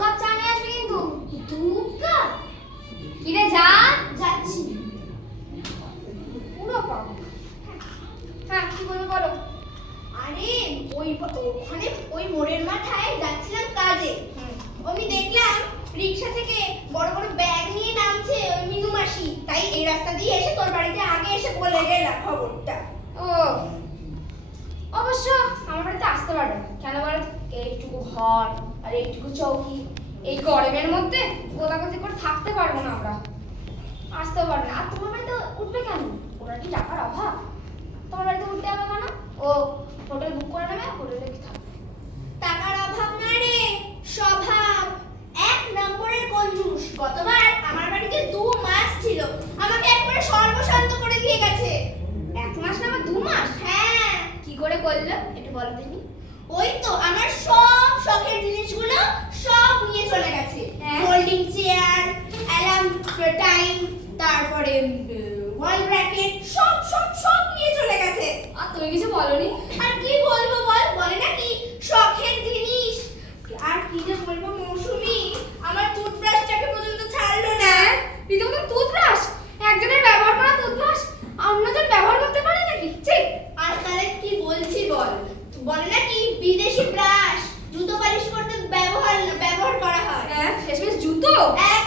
Cup চা নিয়ে আসবি কিন্তু? দু কাপ যা যাচ্ছি। পুরো পাব হ্যাঁ কি বলব বলো? আরে ওই ওখানে ওই মোড়ের মাথায় যাচ্ছিলাম কাজে। আমি দেখলাম রিক্সা থেকে বড় বড় ব্যাগ নিয়ে নামছে ওই মিনু মাসি। তাই এই রাস্তা দিয়ে এসে তোর বাড়িতে আগে এসে বলে গেলাম খবরটা। ও। অবশ্য আমার বাড়িতে আসতে পারবে। কেন বলো? এইটুকু ঘর আর এইটুকু চৌকি। এই গরমের মধ্যে গোদাগতি করে থাকতে পারব না আমরা। আসতেও পারব না। আর তোমার বাড়িতে উঠবে কেন? ওরা কি টাকার অভাব? তোমার বাড়িতে উঠতে হবে কেন? ও হোটেল বুক করে নেবে হোটেলে কি থাকবে। টাকার অভাব না রে স্বভাব। এক নম্বরের কঞ্জুস গতবার আমার বাড়িতে দু মাস ছিল। আমাকে একবারে সর্বশান্ত করে দিয়ে গেছে। এক মাস না আবার দু মাস? হ্যাঁ। কি করে করল? একটু বলো দিনি ওই তো আমার সব শখের জিনিসগুলো সব নিয়ে টাইম তারপরে ওয়াল ব্র্যাকেট সব সব সব নিয়ে চলে গেছে। আর তুমি কিছু বলনি? আর কি বলব বল? বলে শখের জিনিস। আর কি যে বলব মৌসুমি? আমার টুথব্রাশটাকে পর্যন্ত ছাড়লো না। হ্যাঁ? টুথব্রাশ একজনের ব্যবহার করা টুথব্রাশ অন্যজন ব্যবহার করতে পারে নাকি? ঠিক আর তাহলে কি বলছি বল? বলে নাকি বিদেশি ব্রাশ জুতো পালিশ করতে ব্যবহার ব্যবহার করা হয়। হ্যাঁ শেষমেশ জুতো? হ্যাঁ